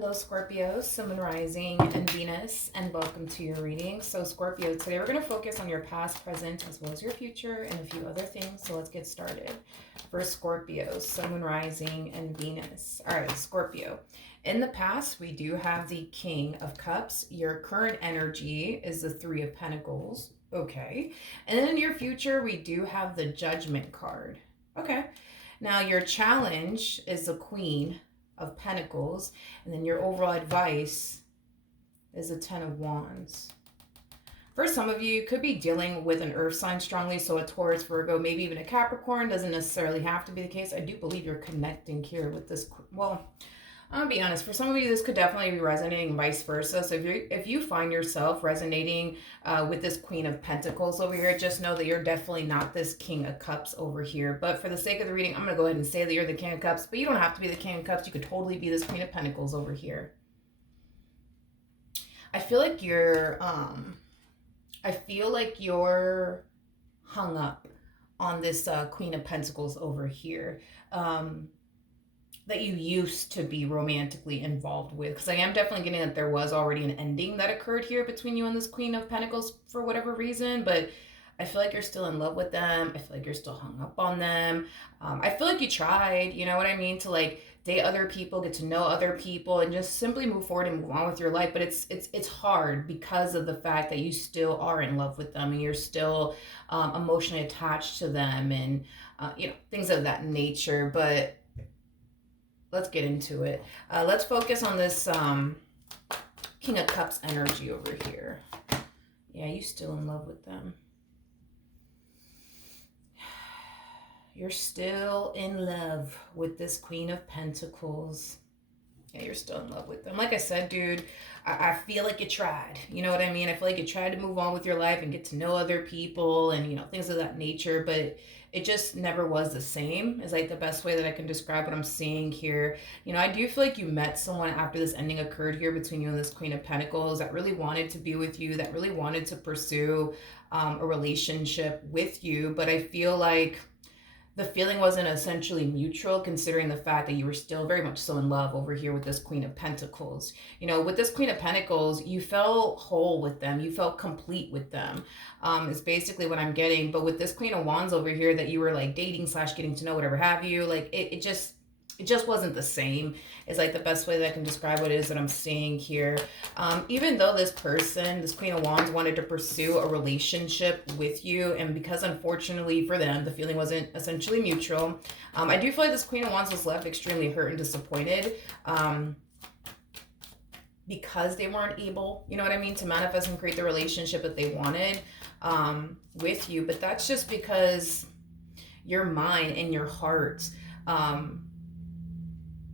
Hello, Scorpio, Sun, Moon, Rising, and Venus, and welcome to your reading. So, Scorpio, today we're going to focus on your past, present, as well as your future, and a few other things. So, let's get started. For Scorpio, Sun, Moon, Rising, and Venus. All right, Scorpio. In the past, we do have the King of Cups. Your current energy is the Three of Pentacles. Okay. And then in your future, we do have the Judgment card. Okay. Now, your challenge is the Queen of Pentacles, and then your overall advice is the Ten of Wands. For some of you, you could be dealing with an earth sign strongly, so a Taurus, Virgo, maybe even a Capricorn. Doesn't necessarily have to be the case. I do believe you're connecting here with this. Well, I'm gonna be honest, for some of you this could definitely be resonating, vice versa. So if you find yourself resonating with this Queen of Pentacles over here, just know that you're definitely not this King of Cups over here. But for the sake of the reading, I'm gonna go ahead and say that you're the King of Cups, but you don't have to be the King of Cups. You could totally be this Queen of Pentacles over here. I feel like you're hung up on this Queen of Pentacles over here. That you used to be romantically involved with, because I am definitely getting that there was already an ending that occurred here between you and this Queen of Pentacles for whatever reason, but I feel like you're still in love with them. I feel like you're still hung up on them. I feel like you tried, you know what I mean, to like date other people, get to know other people, and just simply move forward and move on with your life. But it's hard because of the fact that you still are in love with them, and you're still emotionally attached to them, and things of that nature. But let's get into it. Let's focus on this King of Cups energy over here. Yeah, you still in love with them. You're still in love with this Queen of Pentacles. Yeah, you're still in love with them. Like I said, dude, I feel like you tried. You know what I mean? I feel like you tried to move on with your life and get to know other people and, things of that nature. But it just never was the same is like the best way that I can describe what I'm seeing here. I do feel like you met someone after this ending occurred here between you and this Queen of Pentacles that really wanted to be with you, that really wanted to pursue a relationship with you. But I feel like the feeling wasn't essentially mutual, considering the fact that you were still very much so in love over here with this Queen of Pentacles. With this Queen of Pentacles, you felt whole with them. You felt complete with them. Is basically what I'm getting. But with this Queen of Wands over here that you were like dating / getting to know, whatever have you, like it just wasn't the same is like the best way that I can describe what it is that I'm seeing here. Even though this person, this Queen of Wands, wanted to pursue a relationship with you, and because unfortunately for them, the feeling wasn't essentially mutual, I do feel like this Queen of Wands was left extremely hurt and disappointed because they weren't able, to manifest and create the relationship that they wanted with you. But that's just because your mind and your heart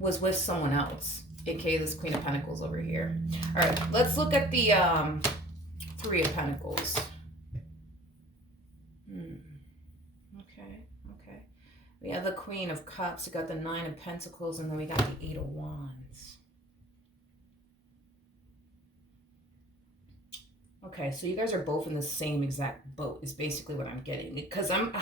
was with someone else, aka this Queen of Pentacles over here. All right, let's look at the Three of Pentacles. Okay. We have the Queen of Cups, we got the Nine of Pentacles, and then we got the Eight of Wands. Okay, so you guys are both in the same exact boat is basically what I'm getting, because I'm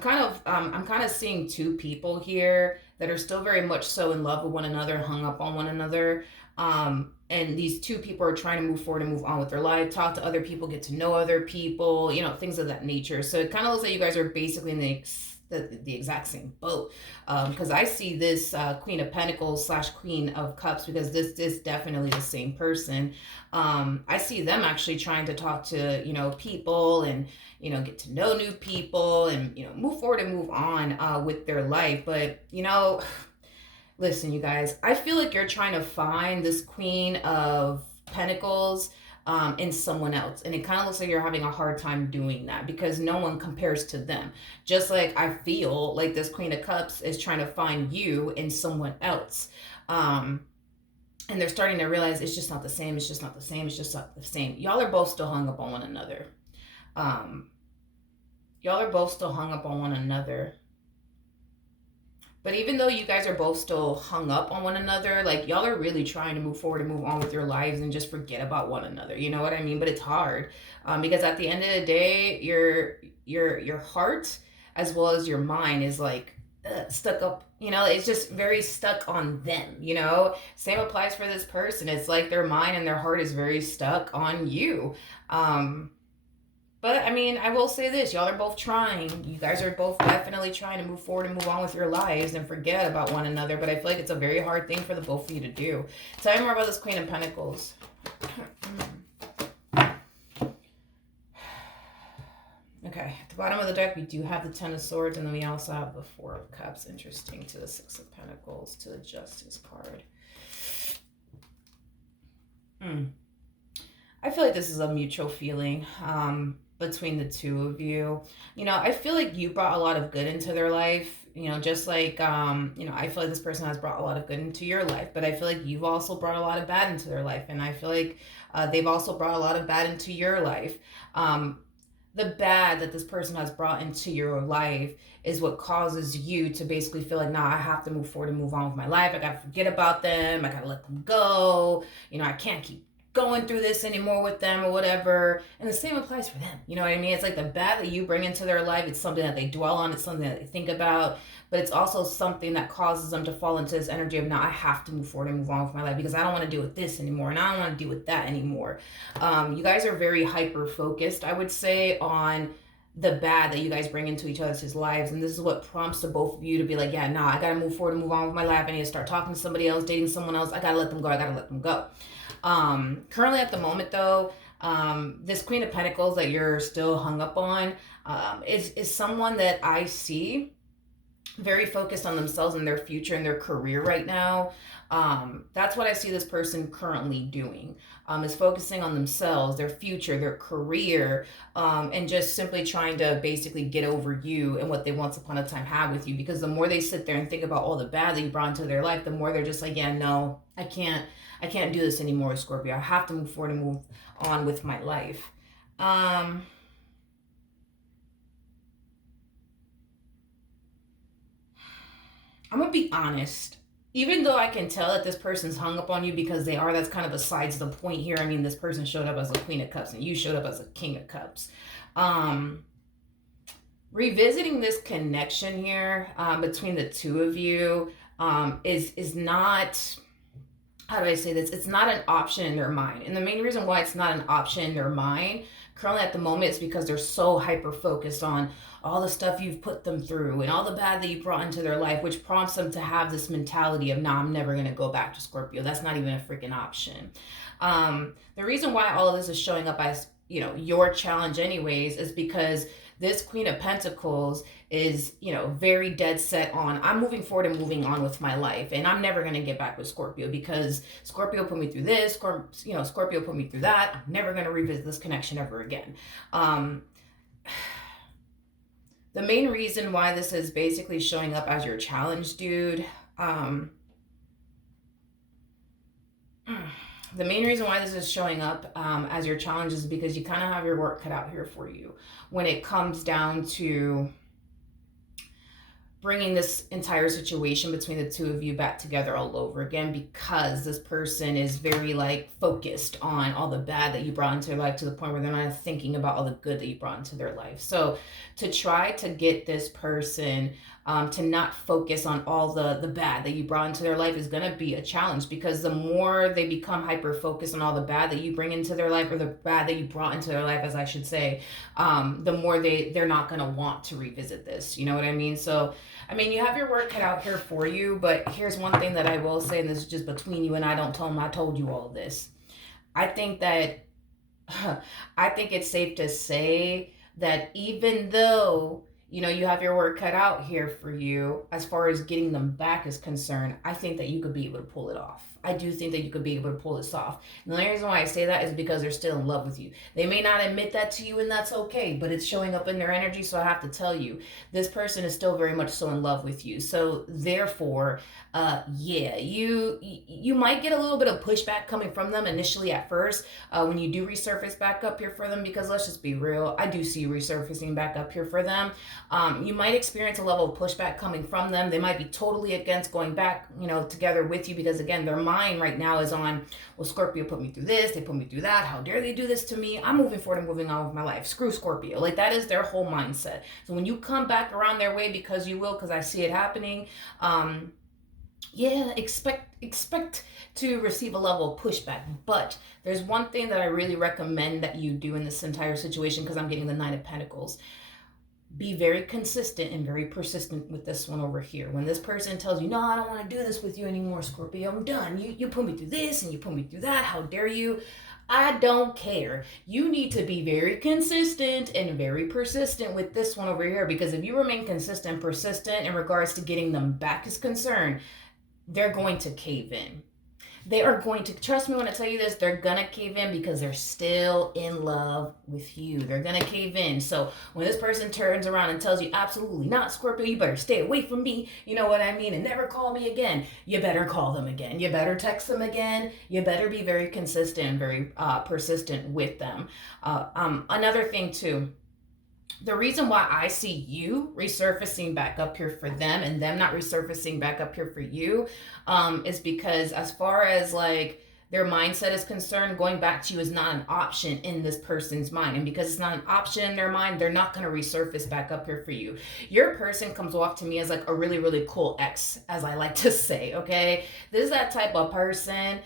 kind of seeing two people here that are still very much so in love with one another, hung up on one another. And these two people are trying to move forward and move on with their life, talk to other people, get to know other people, things of that nature. So it kind of looks like you guys are basically in the exact same boat, because I see this Queen of Pentacles / Queen of Cups, because this is definitely the same person. I see them actually trying to talk to people and get to know new people and move forward and move on with their life. But listen, you guys, I feel like you're trying to find this Queen of Pentacles in someone else, and it kind of looks like you're having a hard time doing that because no one compares to them. Just like I feel like this Queen of Cups is trying to find you in someone else, and they're starting to realize it's just not the same. It's just not the same. It's just not the same. Y'all are both still hung up on one another. But even though you guys are both still hung up on one another, like y'all are really trying to move forward and move on with your lives and just forget about one another. You know what I mean? But it's hard because at the end of the day, your heart as well as your mind is like stuck up, it's just very stuck on them. Same applies for this person. It's like their mind and their heart is very stuck on you. um but I mean, I will say this: y'all are both trying. You guys are both definitely trying to move forward and move on with your lives and forget about one another. But I feel like it's a very hard thing for the both of you to do. Tell me more about this Queen of Pentacles. Okay, at the bottom of the deck, we do have the Ten of Swords, and then we also have the Four of Cups. Interesting, to the Six of Pentacles, to the Justice card. I feel like this is a mutual feeling between the two of you. I feel like you brought a lot of good into their life. Just like, I feel like this person has brought a lot of good into your life, but I feel like you've also brought a lot of bad into their life. And I feel like they've also brought a lot of bad into your life. The bad that this person has brought into your life is what causes you to basically feel like, nah, I have to move forward and move on with my life. I got to forget about them. I got to let them go. I can't keep going through this anymore with them or whatever. And the same applies for them. You know what I mean? It's like the bad that you bring into their life, it's something that they dwell on. It's something that they think about. But it's also something that causes them to fall into this energy of, now I have to move forward and move on with my life because I don't want to deal with this anymore, and I don't want to deal with that anymore. You guys are very hyper focused, I would say, on the bad that you guys bring into each other's lives. And this is what prompts the both of you to be like, yeah, nah, I gotta move forward and move on with my life. I need to start talking to somebody else, dating someone else. I gotta let them go. I gotta let them go. Currently at the moment though, this Queen of Pentacles that you're still hung up on is someone that I see very focused on themselves and their future and their career right now. That's what I see this person currently doing, is focusing on themselves, their future, their career, and just simply trying to basically get over you and what they once upon a time had with you. Because the more they sit there and think about all the bad that you brought into their life, the more they're just like, yeah, no, I can't do this anymore, Scorpio. I have to move forward and move on with my life. I'm gonna be honest. Even though I can tell that this person's hung up on you because they are, that's kind of besides the point here. I mean, this person showed up as a Queen of Cups and you showed up as a King of Cups. Revisiting this connection here between the two of you is not, how do I say this? It's not an option in their mind. And the main reason why it's not an option in their mind currently at the moment is because they're so hyper focused on all the stuff you've put them through and all the bad that you brought into their life, which prompts them to have this mentality of, nah, I'm never going to go back to Scorpio. That's not even a freaking option. The reason why all of this is showing up as, your challenge anyways, is because this Queen of Pentacles is, very dead set on, I'm moving forward and moving on with my life. And I'm never going to get back with Scorpio because Scorpio put me through this, Scorpio put me through that. I'm never going to revisit this connection ever again. The main reason why this is basically showing up as your challenge, dude, the main reason why this is showing up as your challenge is because you kind of have your work cut out here for you when it comes down to bringing this entire situation between the two of you back together all over again, because this person is very focused on all the bad that you brought into their life to the point where they're not thinking about all the good that you brought into their life. So to try to get this person to not focus on all the bad that you brought into their life is going to be a challenge, because the more they become hyper focused on all the bad that you bring into their life, or the bad that you brought into their life, as I should say, the more they're not going to want to revisit this. You know what I mean? So, I mean, you have your work cut out here for you, but here's one thing that I will say, and this is just between you and I, don't tell them I told you all this. I think it's safe to say that even though, you have your work cut out here for you as far as getting them back is concerned, I think that you could be able to pull it off. I do think that you could be able to pull this off. And the only reason why I say that is because they're still in love with you. They may not admit that to you, and that's okay, but it's showing up in their energy. So I have to tell you, this person is still very much so in love with you. So therefore, yeah, you might get a little bit of pushback coming from them initially at first when you do resurface back up here for them, because let's just be real, I do see you resurfacing back up here for them. You might experience a level of pushback coming from them. They might be totally against going back, together with you, because again, their mind right now is on, well, Scorpio put me through this, they put me through that. How dare they do this to me? I'm moving forward and moving on with my life. Screw Scorpio. Like, that is their whole mindset. So when you come back around their way, because you will, because I see it happening, yeah, expect to receive a level of pushback. But there's one thing that I really recommend that you do in this entire situation, because I'm getting the Nine of Pentacles. Be very consistent and very persistent with this one over here. When this person tells you, no, I don't want to do this with you anymore, Scorpio, I'm done. You put me through this and you put me through that. How dare you? I don't care. You need to be very consistent and very persistent with this one over here, because if you remain consistent and persistent in regards to getting them back is concerned, they're going to cave in. They are going to, trust me when I tell you this, they're going to cave in because they're still in love with you. They're going to cave in. So when this person turns around and tells you, absolutely not, Scorpio, you better stay away from me, you know what I mean, and never call me again, you better call them again. You better text them again. You better be very consistent and very persistent with them. Another thing too, the reason why I see you resurfacing back up here for them and them not resurfacing back up here for you, is because as far as like their mindset is concerned, going back to you is not an option in this person's mind. And because it's not an option in their mind, they're not going to resurface back up here for you. Your person comes off to me as like a really, really cool ex, as I like to say, okay? This is that type of person,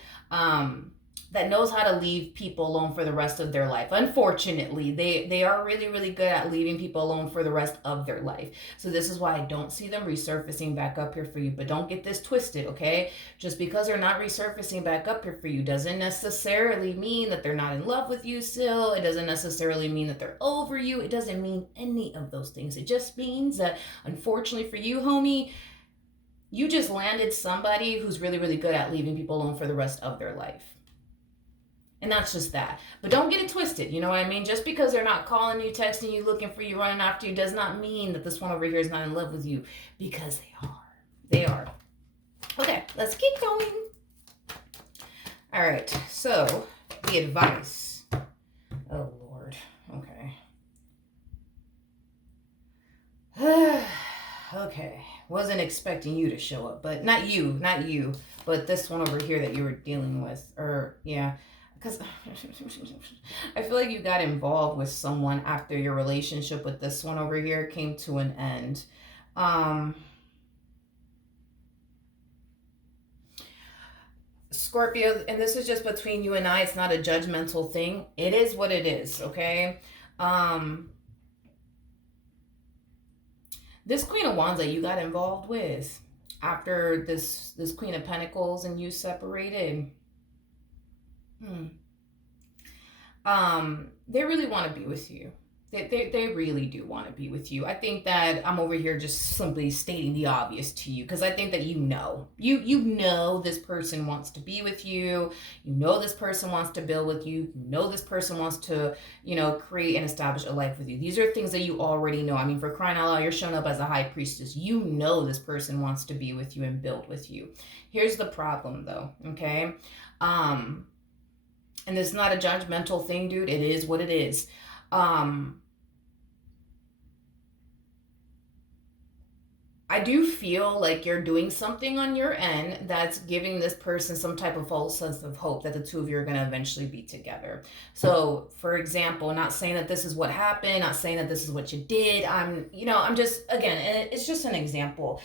that knows how to leave people alone for the rest of their life. Unfortunately, they are really, really good at leaving people alone for the rest of their life. So this is why I don't see them resurfacing back up here for you. But don't get this twisted, okay? Just because they're not resurfacing back up here for you doesn't necessarily mean that they're not in love with you still. It doesn't necessarily mean that they're over you. It doesn't mean any of those things. It just means that, unfortunately for you, homie, you just landed somebody who's really, really good at leaving people alone for the rest of their life. And that's just that. But don't get it twisted. You know what I mean? Just because they're not calling you, texting you, looking for you, running after you, does not mean that this one over here is not in love with you. Because they are. They are. Okay, let's keep going. All right. So, the advice. Oh, Lord. Okay. Okay. Wasn't expecting you to show up. But not you. But this one over here that you were dealing with. Or, yeah. Because I feel like you got involved with someone after your relationship with this one over here came to an end. Scorpio, and this is just between you and I, it's not a judgmental thing. It is what it is, okay? This Queen of Wands that you got involved with after this Queen of Pentacles and you separated, they really want to be with you. They really do want to be with you. I think that I'm over here just simply stating the obvious to you, because I think that you know this person wants to be with you. You know this person wants to build with you. You know this person wants to, create and establish a life with you. These are things that you already know. I mean, for crying out loud, you're showing up as a high priestess. You know this person wants to be with you and build with you. Here's the problem though, okay? And it's not a judgmental thing, dude. It is what it is. I do feel like you're doing something on your end that's giving this person some type of false sense of hope that the two of you are going to eventually be together. So, for example, not saying that this is what happened, not saying that this is what you did. I'm just, again, it's just an example.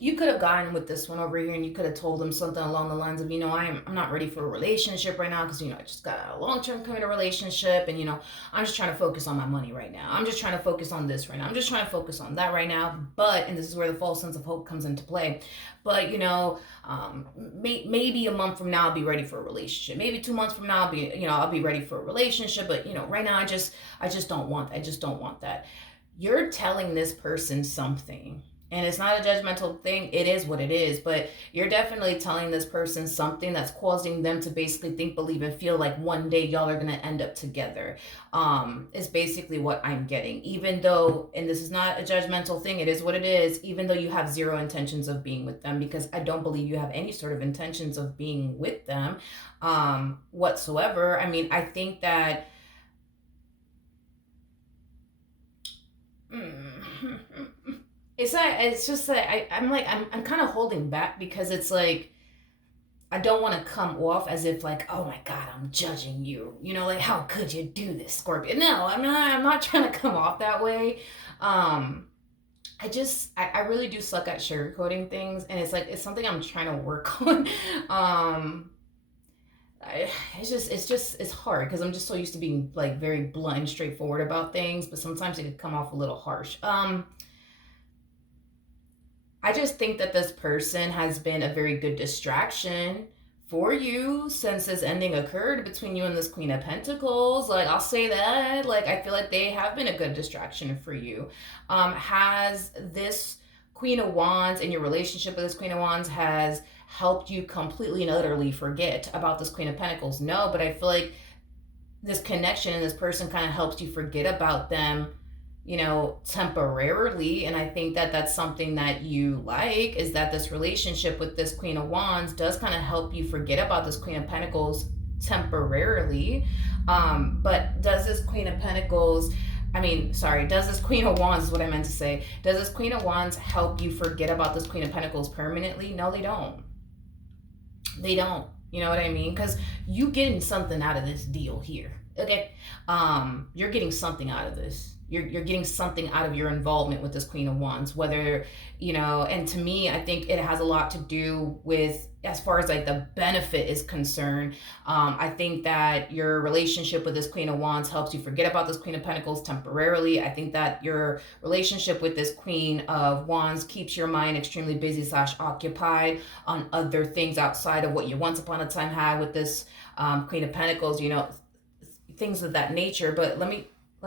You could have gotten with this one over here and you could have told them something along the lines of, I'm not ready for a relationship right now because, I just got a long-term committed relationship and, I'm just trying to focus on my money right now. I'm just trying to focus on this right now. I'm just trying to focus on that right now. But, and this is where the false sense of hope comes into play. But, maybe a month from now I'll be ready for a relationship. Maybe 2 months from now I'll be ready for a relationship. But, right now I just don't want that. I just don't want that. You're telling this person something. And it's not a judgmental thing. It is what it is. But you're definitely telling this person something that's causing them to basically think, believe, and feel like one day y'all are going to end up together. Is basically what I'm getting. Even though, and this is not a judgmental thing, it is what it is, even though you have zero intentions of being with them, because I don't believe you have any sort of intentions of being with them whatsoever. I mean, I think that mm, it's just that I'm kind of holding back because it's like I don't want to come off as if like, oh my God, I'm judging you. You know, like how could you do this, Scorpio? No, I'm not trying to come off that way. Um, I really do suck at sugarcoating things, and it's like it's something I'm trying to work on. Um, it's hard because I'm just so used to being like very blunt and straightforward about things, but sometimes it could come off a little harsh. I just think that this person has been a very good distraction for you since this ending occurred between you and this Queen of Pentacles. Like, I'll say that. Like, I feel like they have been a good distraction for you. Has this Queen of Wands and your relationship with this Queen of Wands has helped you completely and utterly forget about this Queen of Pentacles? No, but I feel like this connection and this person kind of helps you forget about them, temporarily. And I think that that's something that you like, is that this relationship with this Queen of Wands does kind of help you forget about this Queen of Pentacles temporarily. But does this Queen of Pentacles, does this Queen of Wands is what I meant to say. Does this Queen of Wands help you forget about this Queen of Pentacles permanently? No, they don't. They don't. You know what I mean? Because you getting something out of this deal here. Okay. You're getting something out of this. You're getting something out of your involvement with this Queen of Wands, whether, and to me, I think it has a lot to do with, as far as like the benefit is concerned. I think that your relationship with this Queen of Wands helps you forget about this Queen of Pentacles temporarily. I think that your relationship with this Queen of Wands keeps your mind extremely busy / occupied on other things outside of what you once upon a time had with this Queen of Pentacles, things of that nature. But let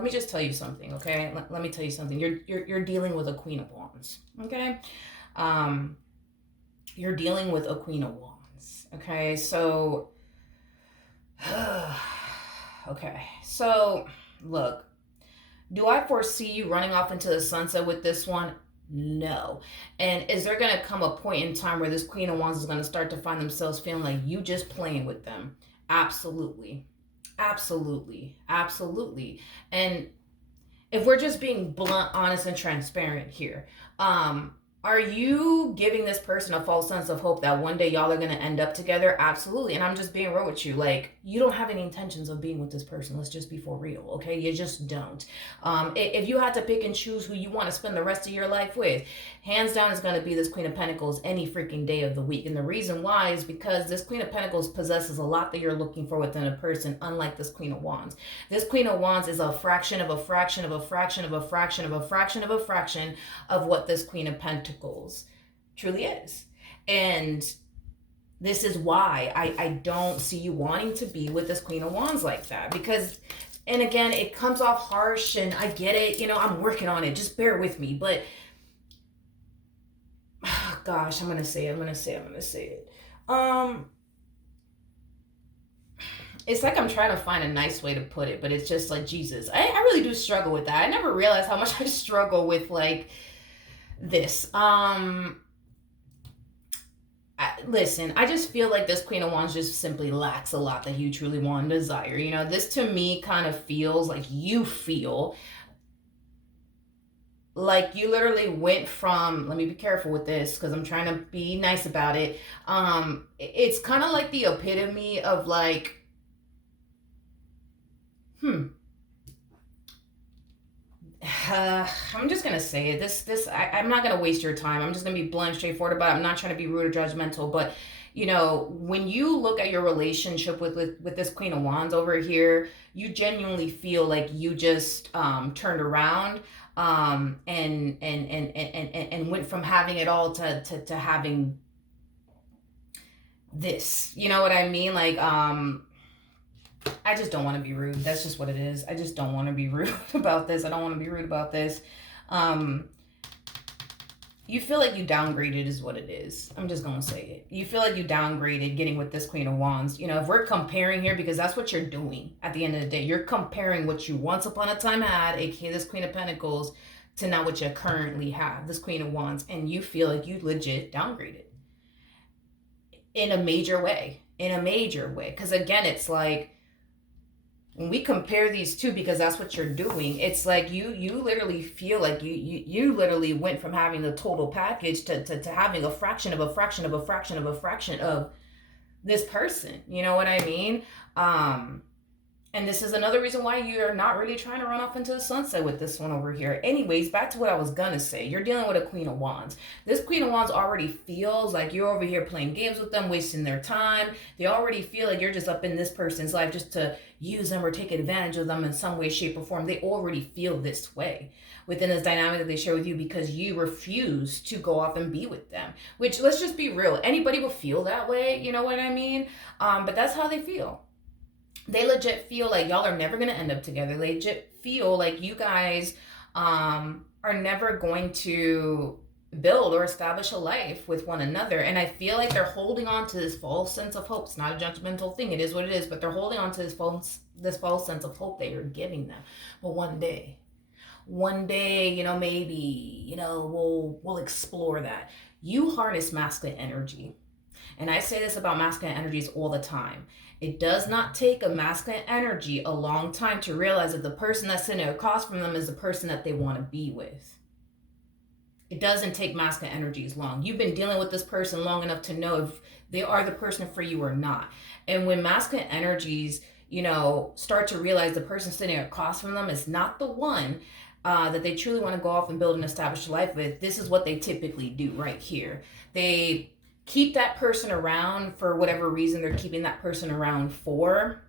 me just tell you something, okay? Let me tell you something. You're dealing with a Queen of Wands, okay? You're dealing with a Queen of Wands, okay? So, okay. So, look, do I foresee you running off into the sunset with this one? No. And is there going to come a point in time where this Queen of Wands is going to start to find themselves feeling like you just playing with them? Absolutely. Absolutely. Absolutely. And if we're just being blunt, honest, and transparent here, are you giving this person a false sense of hope that one day y'all are going to end up together? Absolutely. And I'm just being real with you. Like, you don't have any intentions of being with this person. Let's just be for real, okay? You just don't. If you had to pick and choose who you want to spend the rest of your life with, hands down is going to be this Queen of Pentacles any freaking day of the week. And the reason why is because this Queen of Pentacles possesses a lot that you're looking for within a person, unlike this Queen of Wands. This Queen of Wands is a fraction of a fraction of a fraction of a fraction of a fraction of a fraction of what this Queen of Pentacles truly is. And this is why I don't see you wanting to be with this Queen of Wands like that, because, and again, it comes off harsh, and I get it, I'm working on it, just bear with me, but oh gosh, I'm gonna say it. It's like I'm trying to find a nice way to put it, but it's just like, Jesus, I really do struggle with that. I never realized how much I struggle with like this. Listen, I just feel like this Queen of Wands just simply lacks a lot that you truly want and desire. This to me kind of feels like you feel like you literally went from, let me be careful with this because I'm trying to be nice about it. It's kind of like the epitome of like, I'm just gonna say it. I'm not gonna waste your time. I'm just gonna be blunt and straightforward about it. I'm not trying to be rude or judgmental, but when you look at your relationship with this Queen of Wands over here, you genuinely feel like you just turned around and went from having it all to having this. You know what I mean? Like I just don't want to be rude. That's just what it is. I just don't want to be rude about this. I don't want to be rude about this. You feel like you downgraded is what it is. I'm just going to say it. You feel like you downgraded getting with this Queen of Wands. If we're comparing here, because that's what you're doing at the end of the day. You're comparing what you once upon a time had, aka this Queen of Pentacles, to now what you currently have, this Queen of Wands. And you feel like you legit downgraded in a major way. Because again, it's like, when we compare these two, because that's what you're doing, it's like you literally feel like you literally went from having the total package to having a fraction of a fraction of a fraction of a fraction of this person. You know what I mean? And this is another reason why you're not really trying to run off into the sunset with this one over here. Anyways, back to what I was gonna say. You're dealing with a Queen of Wands. This Queen of Wands already feels like you're over here playing games with them, wasting their time. They already feel like you're just up in this person's life just to use them or take advantage of them in some way, shape, or form. They already feel this way within this dynamic that they share with you because you refuse to go off and be with them. Which, let's just be real, anybody will feel that way, you know what I mean? But that's how they feel. They legit feel like y'all are never going to end up together. They legit feel like you guys are never going to build or establish a life with one another. And I feel like they're holding on to this false sense of hope. It's not a judgmental thing. It is what it is. But they're holding on to this false sense of hope that you're giving them. But one day, you know, maybe, you know, we'll explore that. You harness masculine energy. And I say this about masculine energies all the time. It does not take a masculine energy a long time to realize that the person that's sitting across from them is the person that they want to be with. It doesn't take masculine energies long. You've been dealing with this person long enough to know if they are the person for you or not. And when masculine energies, you know, start to realize the person sitting across from them is not the one that they truly want to go off and build and establish a life with, this is what they typically do right here. They keep that person around for whatever reason they're keeping that person around for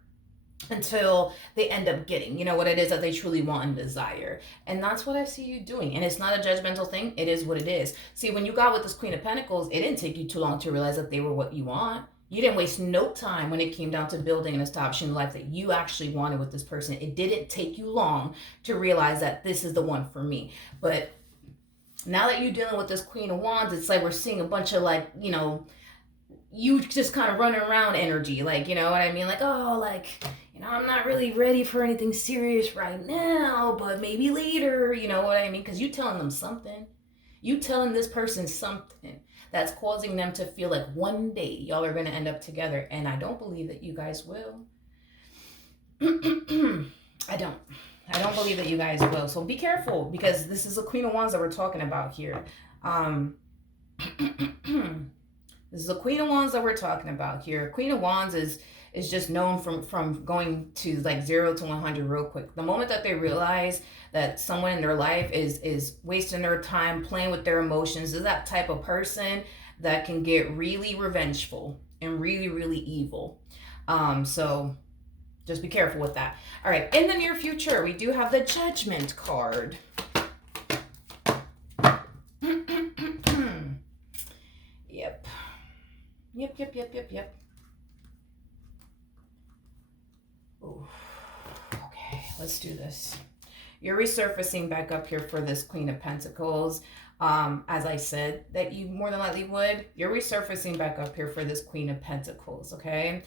until they end up getting, you know, what it is that they truly want and desire. And that's what I see you doing. And it's not a judgmental thing. It is what it is. See, when you got with this Queen of Pentacles, it didn't take you too long to realize that they were what you want. You didn't waste no time when it came down to building and establishing the life that you actually wanted with this person. It didn't take you long to realize that this is the one for me. But now that you're dealing with this Queen of Wands, it's like we're seeing a bunch of, like, you know, you just kind of running around energy. Like, you know what I mean? Like, oh, like, you know, I'm not really ready for anything serious right now, but maybe later, you know what I mean? Because you telling them something. You telling this person something that's causing them to feel like one day y'all are going to end up together. And I don't believe that you guys will. I don't believe that you guys will. So be careful, because this is a Queen of Wands that we're talking about here. This is a Queen of Wands that we're talking about here. Queen of Wands is just known from going to like 0 to 100 real quick. The moment that they realize that someone in their life is wasting their time playing with their emotions, is that type of person that can get really revengeful and really, really evil. So just be careful with that. All right, in the near future, we do have the Judgment card. Yep. Ooh. Okay, let's do this. You're resurfacing back up here for this Queen of Pentacles. As I said that you more than likely would. You're resurfacing back up here for this Queen of Pentacles, okay?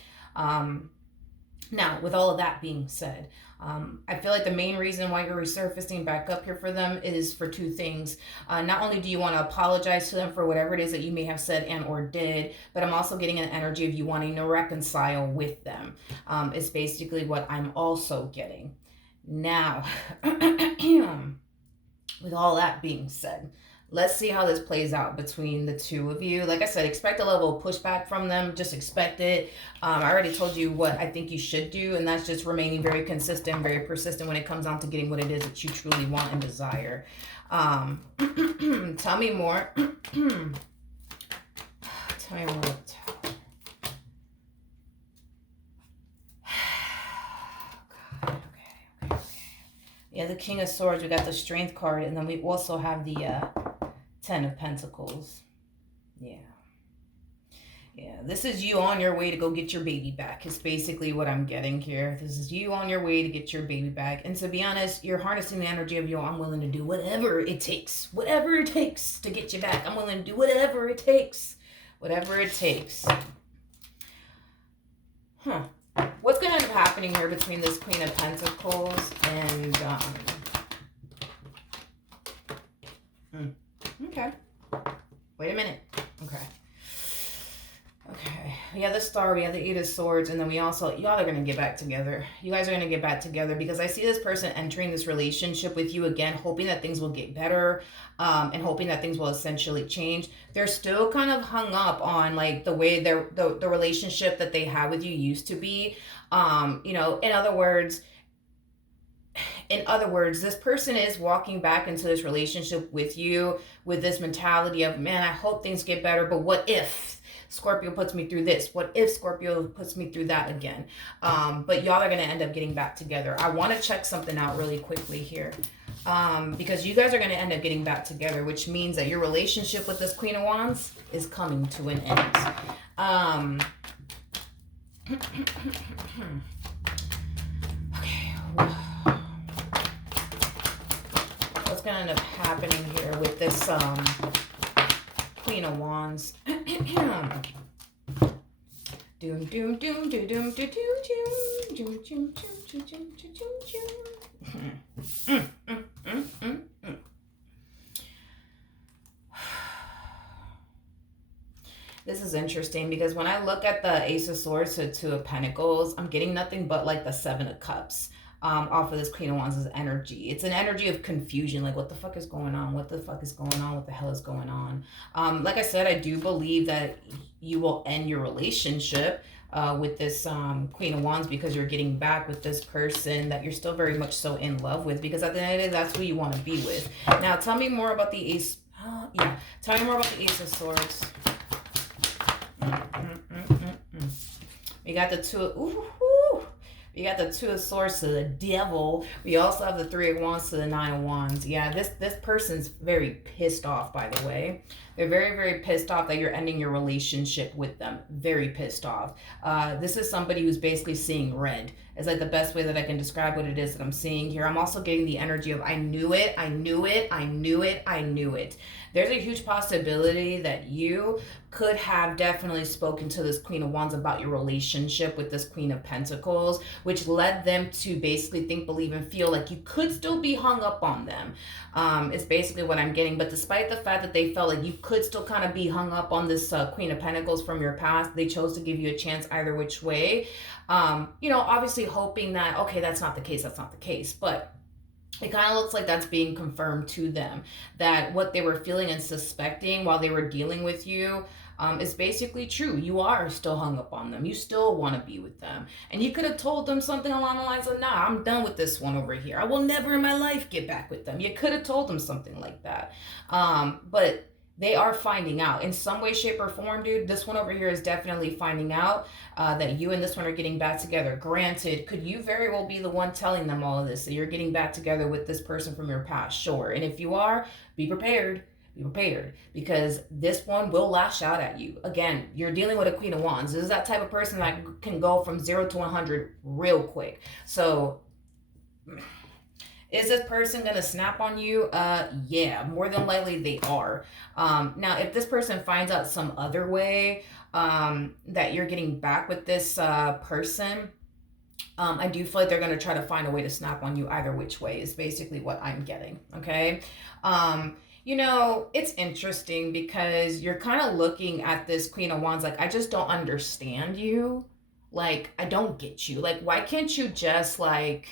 Now, with all of that being said, I feel like the main reason why you're resurfacing back up here for them is for two things. Not only do you want to apologize to them for whatever it is that you may have said and or did, but I'm also getting an energy of you wanting to reconcile with them. It's basically what I'm also getting. Now, with all that being said, let's see how this plays out between the two of you. Like I said, expect a level of pushback from them. Just expect it. I already told you what I think you should do, and that's just remaining very consistent, very persistent when it comes down to getting what it is that you truly want and desire. Tell me more. Tell me more. Okay. Yeah, the King of Swords. We got the Strength card, and then we also have the 10 of Pentacles. Yeah, this is you on your way to go get your baby back. It's basically what I'm getting here. This is you on your way to get your baby back. And to be honest, you're harnessing the energy of, yo, I'm willing to do whatever it takes. Whatever it takes to get you back. I'm willing to do whatever it takes. Whatever it takes. What's going to end up happening here between this Queen of Pentacles and... Okay. Wait a minute. Okay. we have the Star, we have the Eight of Swords, and then we also, y'all are going to get back together. You guys are going to get back together because I see this person entering this relationship with you again, hoping that things will get better, and hoping that things will essentially change. They're still kind of hung up on like the way the relationship that they had with you used to be. You know, in other words, this person is walking back into this relationship with you with this mentality of, man, I hope things get better, but what if Scorpio puts me through this? What if Scorpio puts me through that again? But y'all are going to end up getting back together. I want to check something out really quickly here. Because you guys are going to end up getting back together, which means that your relationship with this Queen of Wands is coming to an end. Okay. What's going to end up happening here with this Queen of Wands? Doom doom doom doom doom doom doom doom doom doom doom. This is interesting because when I look at the Ace of Swords to Two of Pentacles, I'm getting nothing but like the Seven of Cups off of this Queen of Wands' energy. It's an energy of confusion, like what the fuck is going on? What the fuck is going on? What the hell is going on? Like I said, I do believe that you will end your relationship with this Queen of Wands because you're getting back with this person that you're still very much so in love with, because at the end of the day, that's who you want to be with. Now, tell me more about the Ace. Tell me more about the Ace of Swords. We got the we got the Two of Swords to the Devil. We also have the Three of Wands to the Nine of Wands. Yeah, this person's very pissed off, by the way. They're very, very pissed off that you're ending your relationship with them. Very pissed off. This is somebody who's basically seeing red. It's like the best way that I can describe what it is that I'm seeing here. I'm also getting the energy of I knew it, I knew it, I knew it, I knew it. There's a huge possibility that you could have definitely spoken to this Queen of Wands about your relationship with this Queen of Pentacles, which led them to basically think, believe, and feel like you could still be hung up on them. Is basically what I'm getting. But despite the fact that they felt like you could still kind of be hung up on this Queen of Pentacles from your past, they chose to give you a chance either which way. You know, obviously hoping that, okay, that's not the case. But it kind of looks like that's being confirmed to them, that what they were feeling and suspecting while they were dealing with you is basically true. You are still hung up on them. You still want to be with them. And you could have told them something along the lines of, nah, I'm done with this one over here. I will never in my life get back with them. You could have told them something like that. But they are finding out in some way, shape, or form, dude. This one over here is definitely finding out that you and this one are getting back together. Granted, could you very well be the one telling them all of this, that you're getting back together with this person from your past? Sure. And if you are, be prepared. Be prepared, because this one will lash out at you. Again, you're dealing with a Queen of Wands. This is that type of person that can go from 0 to 100 real quick. So is this person going to snap on you? Yeah, more than likely they are. Now, if this person finds out some other way that you're getting back with this person, I do feel like they're going to try to find a way to snap on you either which way is basically what I'm getting, okay? You know, it's interesting because you're kind of looking at this Queen of Wands like, I just don't understand you. Like, I don't get you. Like, why can't you just, like,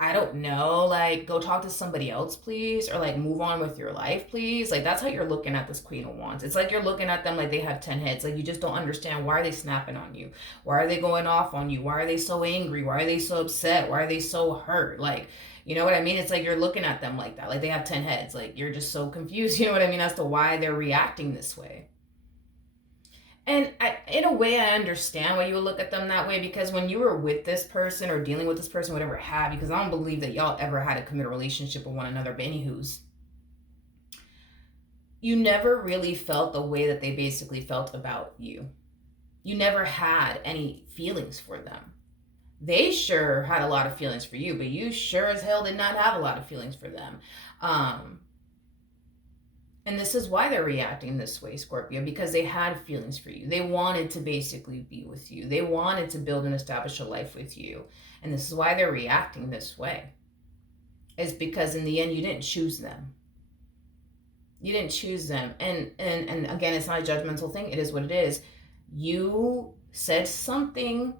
I don't know, like, go talk to somebody else, please? Or, like, move on with your life, please? Like, that's how you're looking at this Queen of Wands. It's like you're looking at them like they have 10 heads. Like, you just don't understand. Why are they snapping on you? Why are they going off on you? Why are they so angry? Why are they so upset? Why are they so hurt? Like, you know what I mean? It's like you're looking at them like that. Like, they have 10 heads. Like, you're just so confused, you know what I mean, as to why they're reacting this way. And in a way, I understand why you would look at them that way, because when you were with this person or dealing with this person, whatever have you, because I don't believe that y'all ever had a committed relationship with one another, but anywho's, you never really felt the way that they basically felt about you. You never had any feelings for them. They sure had a lot of feelings for you, but you sure as hell did not have a lot of feelings for them. And this is why they're reacting this way, Scorpio, because they had feelings for you. They wanted to basically be with you. They wanted to build and establish a life with you. And this is why they're reacting this way. It's because in the end, you didn't choose them. You didn't choose them. And again, it's not a judgmental thing. It is what it is. You said something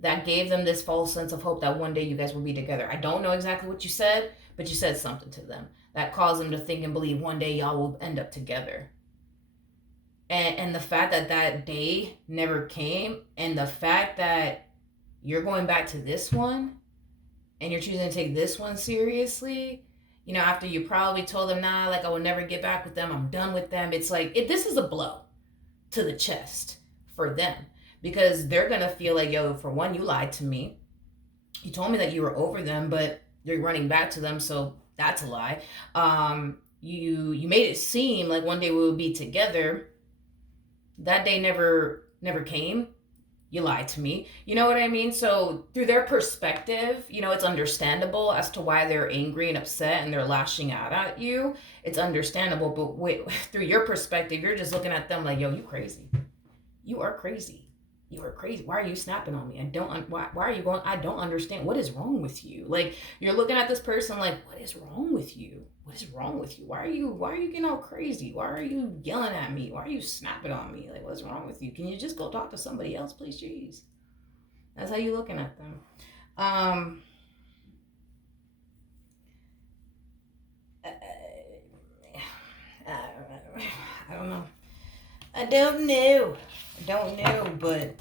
that gave them this false sense of hope that one day you guys will be together. I don't know exactly what you said, but you said something to them that caused them to think and believe one day y'all will end up together. And the fact that that day never came, and the fact that you're going back to this one and you're choosing to take this one seriously, you know, after you probably told them, nah, like I will never get back with them, I'm done with them. It's like, this is a blow to the chest for them, because they're gonna feel like, yo, for one, you lied to me. You told me that you were over them, but you're running back to them, so that's a lie. You made it seem like one day we would be together. That day never came. You lied to me. You know what I mean? So through their perspective, you know, it's understandable as to why they're angry and upset and they're lashing out at you. It's understandable, but wait, through your perspective, you're just looking at them like, yo, you crazy. You are crazy. You are crazy. Why are you snapping on me? Why are you going? I don't understand. What is wrong with you? Like, you're looking at this person like, what is wrong with you? What is wrong with you? Why are you getting all crazy? Why are you yelling at me? Why are you snapping on me? Like, what's wrong with you? Can you just go talk to somebody else, please? Jeez. That's how you're looking at them. I don't know. I don't know, but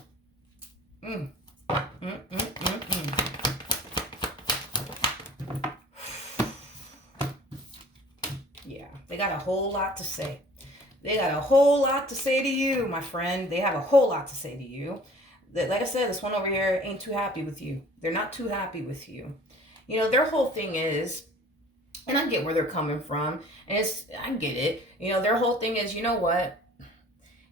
yeah, they got a whole lot to say. They got a whole lot to say to you, my friend. They have a whole lot to say to you. Like I said, this one over here ain't too happy with you. They're not too happy with you. You know, their whole thing is, and I get where they're coming from, and I get it. You know, their whole thing is, you know what?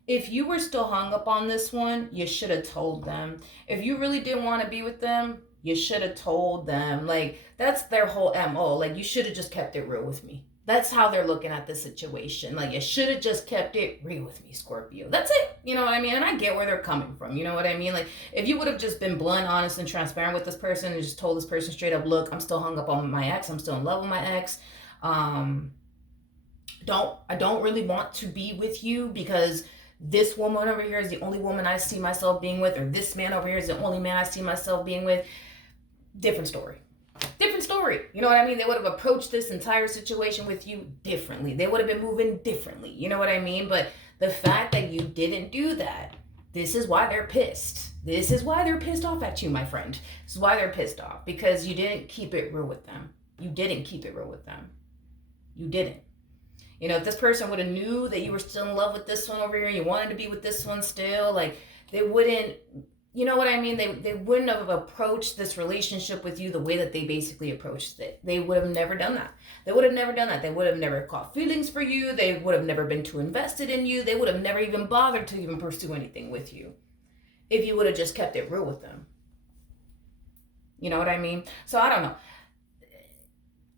If you were still hung up on this one, you should have told them. If you really didn't want to be with them, you should have told them. Like, that's their whole MO. Like, you should have just kept it real with me. That's how they're looking at the situation. Like, you should have just kept it real with me, Scorpio. That's it. You know what I mean? And I get where they're coming from. You know what I mean? Like, if you would have just been blunt, honest, and transparent with this person and just told this person straight up, look, I'm still hung up on my ex. I'm still in love with my ex. I don't really want to be with you because this woman over here is the only woman I see myself being with, or this man over here is the only man I see myself being with. Different story. You know what I mean? They would have approached this entire situation with you differently. They would have been moving differently. You know what I mean? But the fact that you didn't do that, this is why they're pissed. This is why they're pissed off at you, my friend. This is why they're pissed off, because you didn't keep it real with them. You didn't. You know, if this person would have knew that you were still in love with this one over here and you wanted to be with this one still, like, they wouldn't, you know what I mean? They wouldn't have approached this relationship with you the way that they basically approached it. They would have never done that. They would have never caught feelings for you. They would have never been too invested in you. They would have never even bothered to even pursue anything with you if you would have just kept it real with them. You know what I mean? So I don't know.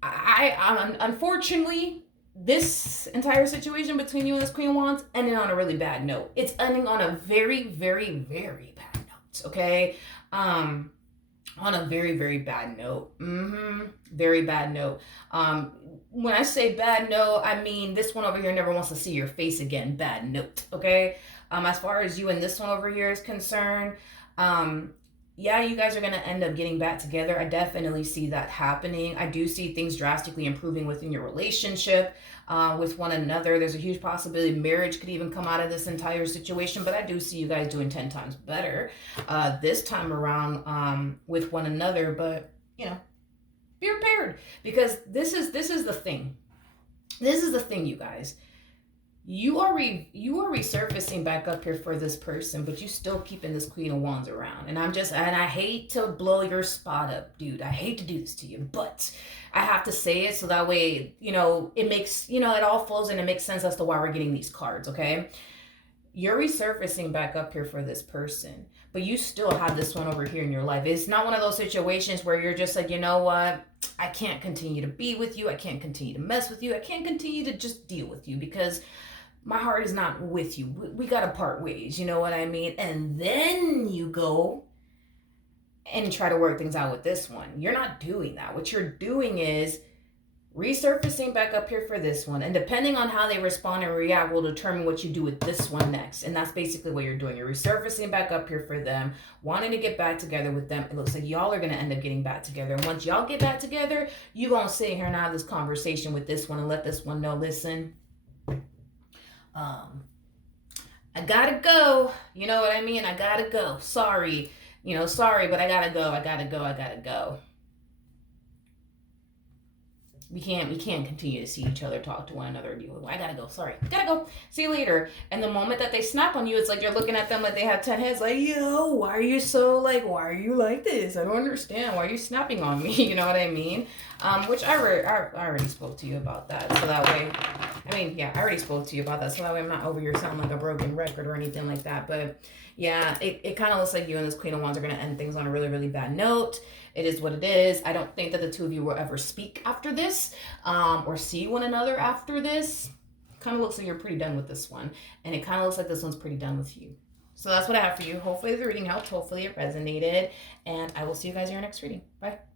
I unfortunately, this entire situation between you and this Queen of Wands ending on a really bad note. It's ending on a very, very, very bad note, okay? On a very, very bad note. Very bad note. When I say bad note, I mean this one over here never wants to see your face again. Bad note, okay? As far as you and this one over here is concerned, yeah, you guys are going to end up getting back together. I definitely see that happening. I do see things drastically improving within your relationship with one another. There's a huge possibility marriage could even come out of this entire situation, but I do see you guys doing 10 times better this time around with one another. But, you know, be prepared, because this is the thing. This is the thing, you guys. You are resurfacing back up here for this person, but you still keeping this Queen of Wands around. And I hate to blow your spot up, dude. I hate to do this to you, but I have to say it so that way, you know, it makes, you know, it all flows and it makes sense as to why we're getting these cards, okay? You're resurfacing back up here for this person, but you still have this one over here in your life. It's not one of those situations where you're just like, you know what? I can't continue to be with you. I can't continue to mess with you. I can't continue to just deal with you because my heart is not with you. We got to part ways, you know what I mean? And then you go and try to work things out with this one. You're not doing that. What you're doing is resurfacing back up here for this one, and depending on how they respond and react will determine what you do with this one next. And that's basically what you're doing. You're resurfacing back up here for them, wanting to get back together with them. It looks like y'all are going to end up getting back together. And once y'all get back together, you're going to sit here and have this conversation with this one and let this one know, listen, I gotta go. You know what I mean? I gotta go. Sorry. Sorry, but I gotta go. I gotta go. We can't continue to see each other, talk to one another. I gotta go. Sorry, gotta go. See you later. And the moment that they snap on you, it's like you're looking at them like they have 10 heads. Like, yo, why are you like this? I don't understand. Why are you snapping on me? You know what I mean? Which I already spoke to you about that. So that way, I already spoke to you about that. So that way I'm not over here sounding like a broken record or anything like that. But yeah, it kind of looks like you and this Queen of Wands are going to end things on a really, really bad note. It is what it is. I don't think that the two of you will ever speak after this or see one another after this. Kind of looks like you're pretty done with this one. And it kind of looks like this one's pretty done with you. So that's what I have for you. Hopefully the reading helped. Hopefully it resonated. And I will see you guys in your next reading. Bye.